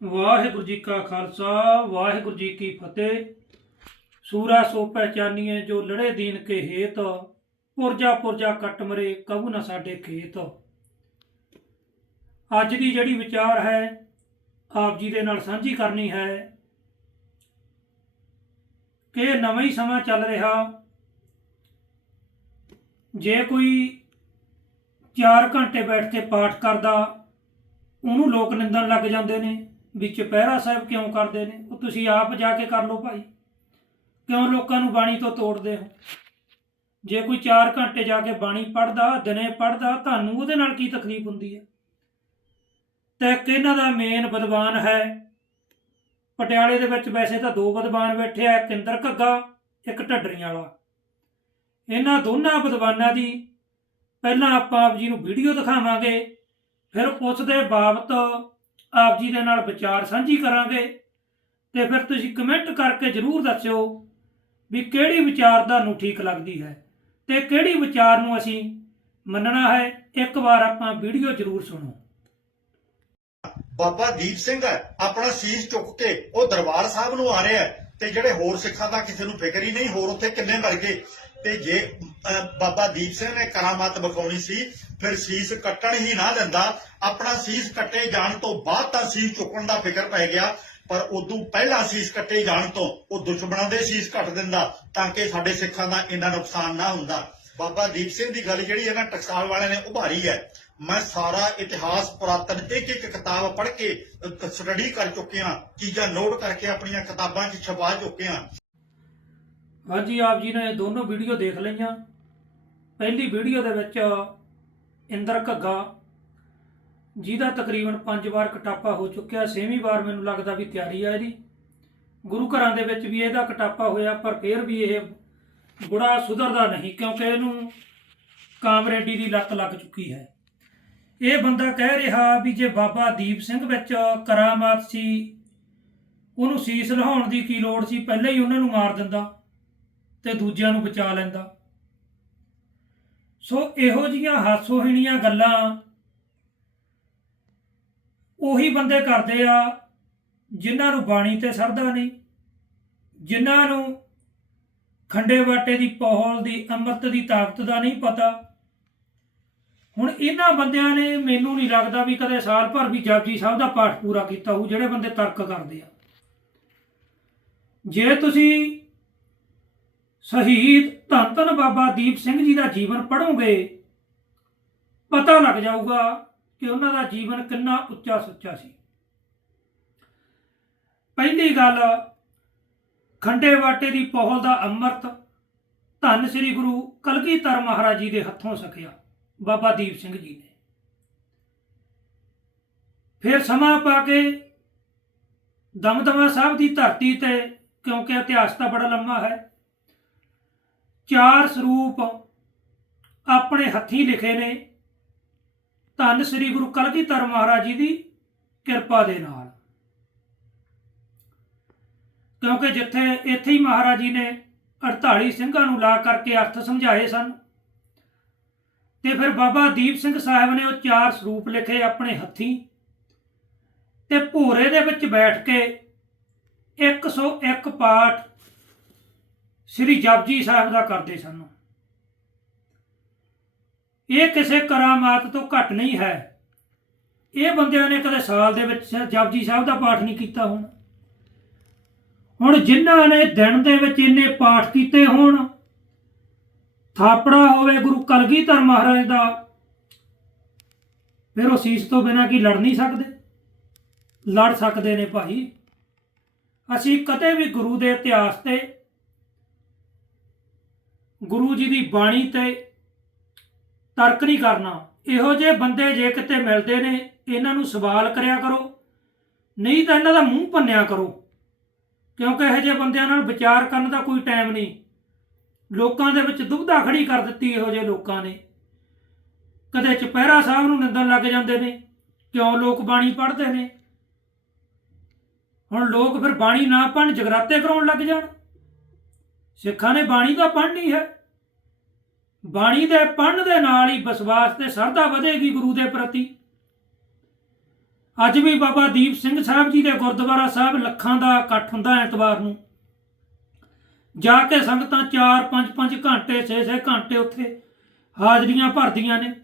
ਵਾਹਿਗੁਰੂ ਜੀ ਕਾ ਖਾਲਸਾ, ਵਾਹਿਗੁਰੂ ਜੀ ਕੀ ਫਤਿਹ। ਸੂਰਾ ਸੋ ਪਹਿਚਾਨੀਏ ਜੋ ਲੜੇ ਦੀਨ ਕੇ ਹੇਤ, ਪੁਰਜਾ ਪੁਰਜਾ ਕੱਟ ਮਰੇ ਕਬੂ ਨਾ ਸਾਡੇ ਖੇਤ। ਅੱਜ ਦੀ ਜਿਹੜੀ ਵਿਚਾਰ ਹੈ, ਆਪ ਜੀ ਦੇ ਨਾਲ ਸਾਂਝੀ ਕਰਨੀ ਹੈ ਕਿ ਇਹ ਨਵਾਂ ਹੀ ਸਮਾਂ ਚੱਲ ਰਿਹਾ। ਜੇ ਕੋਈ 4 ਘੰਟੇ ਬੈਠ ਕੇ ਪਾਠ ਕਰਦਾ, ਉਹਨੂੰ ਲੋਕ ਨਿੰਦਣ ਲੱਗ ਜਾਂਦੇ ਨੇ। ਵੀ ਚੁਪਹਿਰਾ ਸਾਹਿਬ ਕਿਉਂ ਕਰਦੇ ਨੇ? ਉਹ ਤੁਸੀਂ ਆਪ ਜਾ ਕੇ ਕਰ ਲਓ ਭਾਈ। ਕਿਉਂ ਲੋਕਾਂ ਨੂੰ ਬਾਣੀ ਤੋਂ ਤੋੜਦੇ ਹੋ? ਜੇ ਕੋਈ 4 ਘੰਟੇ ਜਾ ਕੇ ਬਾਣੀ ਪੜਦਾ ਦਿਨੇ ਪੜਦਾ ਤੁਹਾਨੂੰ ਉਹਦੇ ਨਾਲ ਕੀ ਤਕਲੀਫ ਹੁੰਦੀ ਹੈ? ਤੇ ਇੱਕ ਇਹਨਾਂ ਦਾ ਮੇਨ ਵਿਦਵਾਨ ਹੈ। ਪਟਿਆਲੇ ਦੇ ਵਿੱਚ ਵੈਸੇ ਤਾਂ ਦੋ ਵਿਦਵਾਨ ਬੈਠੇ ਆ, ਇੱਕ ਇੰਦਰ ਘੱਗਾ, ਇੱਕ ਢੱਡਰੀਆਂ ਵਾਲਾ। ਇਹਨਾਂ ਦੋਨਾਂ ਵਿਦਵਾਨਾਂ ਦੀ ਪਹਿਲਾਂ ਆਪਾਂ ਆਪ ਜੀ ਨੂੰ ਵੀਡੀਓ ਦਿਖਾਵਾਂਗੇ, ਫਿਰ ਉਸ ਦੇ ਬਾਬਤ ਆਪ ਜੀ ਦੇ ਨਾਲ ਵਿਚਾਰ ਸਾਂਝੀ ਕਰਾਂਗੇ ਤੇ ਫਿਰ ਤੁਸੀਂ ਕਮੈਂਟ ਕਰਕੇ ਜਰੂਰ ਦੱਸਿਓ ਵੀ ਕਿਹੜੀ ਵਿਚਾਰ ਤੁਹਾਨੂੰ ਠੀਕ ਲੱਗਦੀ ਹੈ ਤੇ ਕਿਹੜੀ ਵਿਚਾਰ ਨੂੰ ਅਸੀਂ ਮੰਨਣਾ ਹੈ, ਇੱਕ ਵਾਰ ਆਪਾਂ ਵੀਡੀਓ ਜਰੂਰ ਸੁਣੋ। ਬਾਬਾ ਦੀਪ ਸਿੰਘ ਹੈ, ਆਪਣਾ ਸੀਸ ਚੁੱਕ ਕੇ ਉਹ ਦਰਬਾਰ ਸਾਹਿਬ ਨੂੰ ਆ ਰਿਹਾ ਹੈ ਤੇ ਜਿਹੜੇ ਹੋਰ ਸਿੱਖਾਂ ਦਾ ਕਿਸੇ ਨੂੰ ਫਿਕਰ ਹੀ ਨਹੀਂ, ਹੋਰ ਉੱਥੇ ਕਿੰਨੇ ਮਰ ਗਏ। ਤੇ ਜੇ ਬਾਬਾ ਦੀਪ ਸਿੰਘ ਨੇ ਕਰਾਮਾਤ ਵਿਖਾਉਣੀ ਸੀ, ਫਿਰ ਸੀਸ ਕੱਟਣ ਹੀ ਨਾ ਦਿੰਦਾ। ਆਪਣਾ ਸੀਸ ਕੱਟੇ ਜਾਣ ਤੋਂ ਬਾਅਦ ਤਾਂ ਸੀਸ ਚੁੱਕਣ ਦਾ ਫਿਕਰ ਪੈ ਗਿਆ, ਪਰ ਉਦੋਂ ਪਹਿਲਾਂ ਸੀਸ ਕੱਟੇ ਜਾਣ ਤੋਂ ਉਹ ਦੁਸ਼ਮਣਾਂ ਦੇ ਸੀਸ ਕੱਟ ਦਿੰਦਾ, ਤਾਂ ਕਿ ਸਾਡੇ ਸਿੱਖਾਂ ਦਾ ਇੰਨਾ ਨੁਕਸਾਨ ਨਾ ਹੁੰਦਾ। ਬਾਬਾ ਦੀਪ ਸਿੰਘ ਦੀ ਗੱਲ ਜਿਹੜੀ ਹੈ ਨਾ, ਟਕਸਾਲ ਵਾਲਿਆਂ ਨੇ ਉਭਾਰੀ ਹੈ। ਮੈਂ ਸਾਰਾ ਇਤਿਹਾਸ ਪੁਰਾਤਨ ਇੱਕ ਇੱਕ ਕਿਤਾਬ ਪੜ੍ਹ ਕੇ ਸਟੱਡੀ ਕਰ ਚੁੱਕਿਆ, ਚੀਜ਼ਾਂ ਨੋਟ ਕਰਕੇ ਆਪਣੀਆਂ ਕਿਤਾਬਾਂ 'ਚ ਛਪਾ ਚੁੱਕਿਆ। ਹਾਂਜੀ, ਆਪ ਜੀ ਨੇ ਦੋਨੋਂ ਵੀਡੀਓ ਦੇਖ ਲਈਆਂ। ਪਹਿਲੀ ਵੀਡੀਓ ਦੇ ਵਿੱਚ ਇੰਦਰ ਘੱਗਾ, ਜਿਹਦਾ ਤਕਰੀਬਨ 5 ਵਾਰ ਕਟਾਪਾ ਹੋ ਚੁੱਕਿਆ ਛੇਵੀਂ ਵਾਰ ਮੈਨੂੰ ਲੱਗਦਾ ਵੀ ਤਿਆਰੀ ਆ ਇਹਦੀ। ਗੁਰੂ ਘਰਾਂ ਦੇ ਵਿੱਚ ਵੀ ਇਹਦਾ ਕਟਾਪਾ ਹੋਇਆ, ਪਰ ਫਿਰ ਵੀ ਇਹ ਬੁੜਾ ਸੁਧਰਦਾ ਨਹੀਂ, ਕਿਉਂਕਿ ਇਹਨੂੰ ਕਾਮਰੇਡੀ ਦੀ ਲੱਤ ਲੱਗ ਚੁੱਕੀ ਹੈ। ਇਹ ਬੰਦਾ ਕਹਿ ਰਿਹਾ ਵੀ ਜੇ ਬਾਬਾ ਦੀਪ ਸਿੰਘ ਵਿੱਚ ਕਰਾਮਾਤ ਸੀ, ਉਹਨੂੰ ਸੀਸ ਲਹਾਉਣ ਦੀ ਕੀ ਲੋੜ ਸੀ, ਪਹਿਲਾਂ ਹੀ ਉਹਨਾਂ ਨੂੰ ਮਾਰ ਦਿੰਦਾ। ਤੇ ਦੂਜਿਆਂ ਨੂੰ ਬਚਾ ਲੈਂਦਾ। ਸੋ ਇਹੋ ਜੀਆਂ ਹਾਸੋਹੀਣੀਆਂ ਗੱਲਾਂ ਉਹੀ ਬੰਦੇ ਕਰਦੇ ਆ ਜਿਨ੍ਹਾਂ ਨੂੰ ਬਾਣੀ ਤੇ ਸਰਦਾ ਨਹੀਂ, ਜਿਨ੍ਹਾਂ ਨੂੰ ਖੰਡੇ ਵਾਟੇ ਦੀ ਪੌਲ ਦੀ, ਅੰਮ੍ਰਿਤ ਦੀ ਤਾਕਤ ਦਾ ਨਹੀਂ ਪਤਾ। ਹੁਣ ਇਹਨਾਂ ਬੰਦਿਆਂ ਨੇ ਮੈਨੂੰ ਨਹੀਂ ਲੱਗਦਾ ਵੀ ਕਦੇ ਸਾਲ ਭਰ ਵੀ ਜਪਜੀ ਸਾਹਿਬ ਦਾ ਪਾਠ ਪੂਰਾ ਕੀਤਾ ਹੋਊ, ਜਿਹੜੇ ਬੰਦੇ ਤਰਕ ਕਰਦੇ ਆ। ਜੇ ਤੁਸੀਂ ਸ਼ਹੀਦ ਧੰਨ ਧੰਨ ਬਾਬਾ ਦੀਪ ਸਿੰਘ ਜੀ ਦਾ ਜੀਵਨ ਪੜ੍ਹੋਗੇ? ਪਤਾ ਲੱਗ ਜਾਊਗਾ ਕਿ ਉਹਨਾਂ ਦਾ ਜੀਵਨ ਕਿੰਨਾ ਉੱਚਾ ਸੁੱਚਾ ਸੀ। ਪਹਿਲੀ ਗੱਲ, ਖੰਡੇ ਵਾਟੇ ਦੀ ਪੋਹਲ ਦਾ ਅੰਮ੍ਰਿਤ ਧੰਨ ਸ੍ਰੀ ਗੁਰੂ ਕਲਗੀਧਰ ਮਹਾਰਾਜ ਜੀ ਦੇ ਹੱਥੋਂ ਸਕਿਆ ਬਾਬਾ ਦੀਪ ਸਿੰਘ ਜੀ ਨੇ। ਫਿਰ ਸਮਾਂ ਪਾ ਕੇ ਦਮਦਮਾ ਸਾਹਿਬ ਦੀ ਧਰਤੀ ਤੇ, ਕਿਉਂਕਿ ਇਤਿਹਾਸ ਤਾਂ ਬੜਾ ਲੰਮਾ ਹੈ ਚਾਰ ਸਰੂਪ ਆਪਣੇ ਹੱਥੀਂ ਲਿਖੇ ਨੇ। ਧੰਨ ਸ੍ਰੀ ਗੁਰੂ ਕਲਗੀਧਰ ਮਹਾਰਾਜ ਜੀ ਦੀ ਕਿਰਪਾ ਦੇ ਨਾਲ। ਕਿਉਂਕਿ ਜਿੱਥੇ ਇੱਥੇ ਹੀ ਮਹਾਰਾਜ ਜੀ ਨੇ 48 ਸਿੰਘਾਂ ਨੂੰ ਲਾ ਕਰਕੇ ਅਰਥ ਸਮਝਾਏ ਸਨ, ਤੇ ਫਿਰ ਬਾਬਾ ਦੀਪ ਸਿੰਘ ਸਾਹਿਬ ਨੇ ਉਹ ਚਾਰ ਸਰੂਪ ਲਿਖੇ ਆਪਣੇ ਹੱਥੀਂ, ਤੇ ਭੋਰੇ ਦੇ ਵਿੱਚ ਬੈਠ ਕੇ 101 ਪਾਠ ਸ੍ਰੀ ਜਪਜੀ ਸਾਹਿਬ ਦਾ ਕਰਦੇ ਸਨ। ਇਹ ਕਿਸੇ ਕਰਾਮਾਤ ਤੋਂ ਘੱਟ ਨਹੀਂ ਹੈ। ਇਹ ਬੰਦਿਆਂ ਨੇ ਕਦੇ ਸਾਲ ਦੇ ਵਿੱਚ ਜਪਜੀ ਸਾਹਿਬ ਦਾ ਪਾਠ ਨਹੀਂ ਕੀਤਾ ਹੋਣਾ। ਹੁਣ ਜਿਨ੍ਹਾਂ ਨੇ ਦਿਨ ਦੇ ਵਿੱਚ ਇੰਨੇ ਪਾਠ ਕੀਤੇ ਹੋਣ, ਥਾਪੜਾ ਹੋਵੇ ਗੁਰੂ ਕਲਗੀਧਰ ਮਹਾਰਾਜ ਦਾ, ਫਿਰ ਉਹ ਸੀਸ ਤੋਂ ਬਿਨਾਂ ਕੀ ਲੜ ਨਹੀਂ ਸਕਦੇ? ਲੜ ਸਕਦੇ ਨੇ ਭਾਈ। ਅਸੀਂ ਕਦੇ ਵੀ ਗੁਰੂ ਦੇ ਇਤਿਹਾਸ ਤੇ ਗੁਰੂ ਜੀ ਦੀ ਬਾਣੀ ਤੇ ਤਰਕ ਨਹੀਂ ਕਰਨਾ। ਇਹੋ ਜਿਹੇ ਬੰਦੇ ਜੇ ਕਿਤੇ ਮਿਲਦੇ ਨੇ, ਇਹਨਾਂ ਨੂੰ ਸਵਾਲ ਕਰਿਆ ਕਰੋ। ਨਹੀਂ ਤਾਂ ਇਹਨਾਂ ਦਾ ਮੂੰਹ ਭੰਨਿਆ ਕਰੋ। ਕਿਉਂਕਿ ਇਹੋ ਜਿਹੇ ਬੰਦਿਆਂ ਨਾਲ ਵਿਚਾਰ ਕਰਨ ਦਾ ਕੋਈ ਟਾਈਮ ਨਹੀਂ। ਲੋਕਾਂ ਦੇ ਵਿੱਚ ਦੁਬਧਾ ਖੜੀ ਕਰ ਦਿੱਤੀ ਇਹੋ ਜਿਹੇ ਲੋਕਾਂ ਨੇ। ਕਦੇ ਚੁਪਹਿਰਾ ਸਾਹਿਬ ਨੂੰ ਨਿੰਦਣ ਲੱਗ ਜਾਂਦੇ ਨੇ, ਕਿਉਂ ਲੋਕ ਬਾਣੀ ਪੜ੍ਹਦੇ ਨੇ? ਹੁਣ ਲੋਕ ਫਿਰ ਬਾਣੀ ਨਾ ਪੜ੍ਹਨ, ਜਗਰਾਤੇ ਕਰਾਉਣ ਲੱਗ ਜਾਣ। ਸਿੱਖਾਂ ਨੇ ਬਾਣੀ ਤਾਂ ਪੜ੍ਹਨੀ ਹੈ। ਬਾਣੀ ਦੇ ਪੜ੍ਹਨ ਦੇ ਨਾਲ ਹੀ ਵਿਸ਼ਵਾਸ ਤੇ ਸ਼ਰਧਾ ਵਧੇਗੀ ਗੁਰੂ ਦੇ ਪ੍ਰਤੀ। ਅੱਜ ਵੀ ਬਾਬਾ ਦੀਪ ਸਿੰਘ ਸਾਹਿਬ ਜੀ ਦੇ ਗੁਰਦੁਆਰਾ ਸਾਹਿਬ ਲੱਖਾਂ ਦਾ ਇਕੱਠ ਹੁੰਦਾ ਐਤਵਾਰ ਨੂੰ। ਜਾ ਕੇ ਸੰਗਤਾਂ 4 5 5 ਘੰਟੇ 6 6 ਘੰਟੇ ਉੱਥੇ ਹਾਜ਼ਰੀਆਂ ਭਰਦੀਆਂ ਨੇ।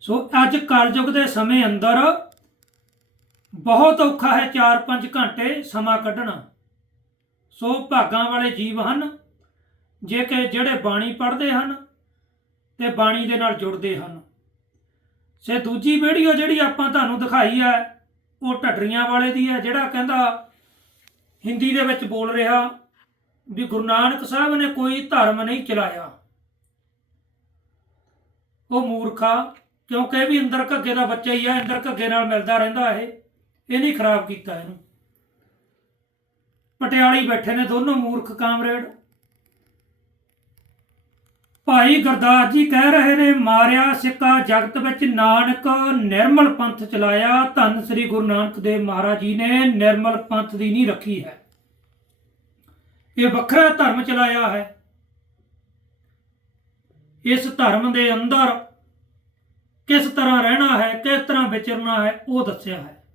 ਸੋ ਅੱਜ ਕਲਯੁਗ ਦੇ ਸਮੇਂ ਅੰਦਰ ਬਹੁਤ ਔਖਾ ਹੈ 4-5 ਘੰਟੇ ਸਮਾਂ ਕੱਢਣਾ। ਸੋ ਭਾਗਾਂ ਵਾਲੇ ਜੀਵ ਹਨ, ਜੇ ਕਿ ਜਿਹੜੇ ਬਾਣੀ ਪੜ੍ਹਦੇ ਹਨ ਤੇ ਬਾਣੀ ਦੇ ਨਾਲ ਜੁੜਦੇ ਹਨ। ਸੇ ਦੂਜੀ ਵੀਡੀਓ ਜਿਹੜੀ ਆਪਾਂ ਤੁਹਾਨੂੰ ਦਿਖਾਈ ਹੈ, ਉਹ ਢੱਡਰੀਆਂ ਵਾਲੇ ਦੀ ਹੈ, ਜਿਹੜਾ ਕਹਿੰਦਾ ਹਿੰਦੀ ਦੇ ਵਿੱਚ ਬੋਲ ਰਿਹਾ ਵੀ ਗੁਰੂ ਨਾਨਕ ਸਾਹਿਬ ਨੇ ਕੋਈ ਧਰਮ ਨਹੀਂ ਚਲਾਇਆ। ਉਹ ਮੂਰਖਾ ਕਿਉਂਕਿ ਇਹ ਵੀ ਅੰਦਰ ਘੱਗੇ ਦਾ ਬੱਚਾ ਹੀ ਹੈ ਅੰਦਰ ਘੱਗੇ ਨਾਲ ਮਿਲਦਾ ਰਹਿੰਦਾ ਇਹ ਇਹ ਨਹੀਂ ਖਰਾਬ ਕੀਤਾ ਇਹਨੂੰ। ਪਟਿਆਲੀ ਬੈਠੇ ਨੇ ਦੋਨੋਂ ਮੂਰਖ ਕਾਮਰੇਡ। ਭਾਈ ਗੁਰਦਾਸ ਜੀ ਕਹਿ ਰਹੇ ਨੇ, ਮਾਰਿਆ ਸਿੱਕਾ ਜਗਤ ਵਿੱਚ ਨਾਨਕ, ਨਿਰਮਲ ਪੰਥ ਚਲਾਇਆ, ਧੰਨ ਸ੍ਰੀ ਗੁਰੂ ਨਾਨਕ ਦੇਵ ਮਹਾਰਾਜ ਜੀ ਨੇ, ਨਿਰਮਲ ਪੰਥ ਦੀ ਨਹੀਂ ਰੱਖੀ ਹੈ। ਇਹ ਵੱਖਰਾ ਧਰਮ ਚਲਾਇਆ ਹੈ। ਇਸ ਧਰਮ ਦੇ ਅੰਦਰ ਕਿਸ ਤਰ੍ਹਾਂ ਰਹਿਣਾ ਹੈ, ਕਿਸ ਤਰ੍ਹਾਂ ਵਿਚਰਨਾ ਹੈ, ਉਹ ਦੱਸਿਆ ਹੈ।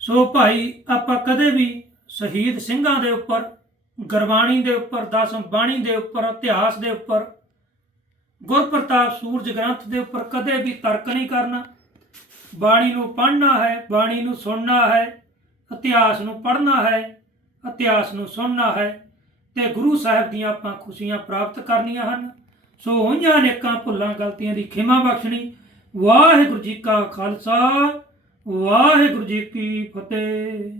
ਸੋ ਭਾਈ, ਆਪਾਂ ਕਦੇ ਵੀ ਸ਼ਹੀਦ ਸਿੰਘਾਂ ਦੇ ਉੱਪਰ, ਗੁਰਬਾਣੀ ਦੇ ਉੱਪਰ ਦਸਮ ਬਾਣੀ ਦੇ ਉੱਪਰ, ਇਤਿਹਾਸ ਦੇ ਉੱਪਰ, ਗੁਰਪ੍ਰਤਾਪ ਸੂਰਜ ਗ੍ਰੰਥ ਦੇ ਉੱਪਰ ਕਦੇ ਵੀ ਤਰਕ ਨਹੀਂ ਕਰਨਾ। ਬਾਣੀ ਨੂੰ ਪੜ੍ਹਨਾ ਹੈ, ਬਾਣੀ ਨੂੰ ਸੁਣਨਾ ਹੈ, ਇਤਿਹਾਸ ਨੂੰ ਪੜ੍ਹਨਾ ਹੈ, ਇਤਿਹਾਸ ਨੂੰ ਸੁਣਨਾ ਹੈ, ਤੇ ਗੁਰੂ ਸਾਹਿਬ ਦੀਆਂ ਆਪਾਂ ਖੁਸ਼ੀਆਂ ਪ੍ਰਾਪਤ ਕਰਨੀਆਂ ਹਨ। ਸੋ ਹੋਈਆਂ ਅਨੇਕਾਂ ਭੁੱਲਾਂ, ਗਲਤੀਆਂ ਦੀ ਖਿਮਾ ਬਖਸ਼ਣੀ। ਵਾਹਿਗੁਰੂ ਜੀ ਕਾ ਖਾਲਸਾ। ਵਾਹਿਗੁਰੂ ਜੀ ਕੀ ਫਤਿਹ।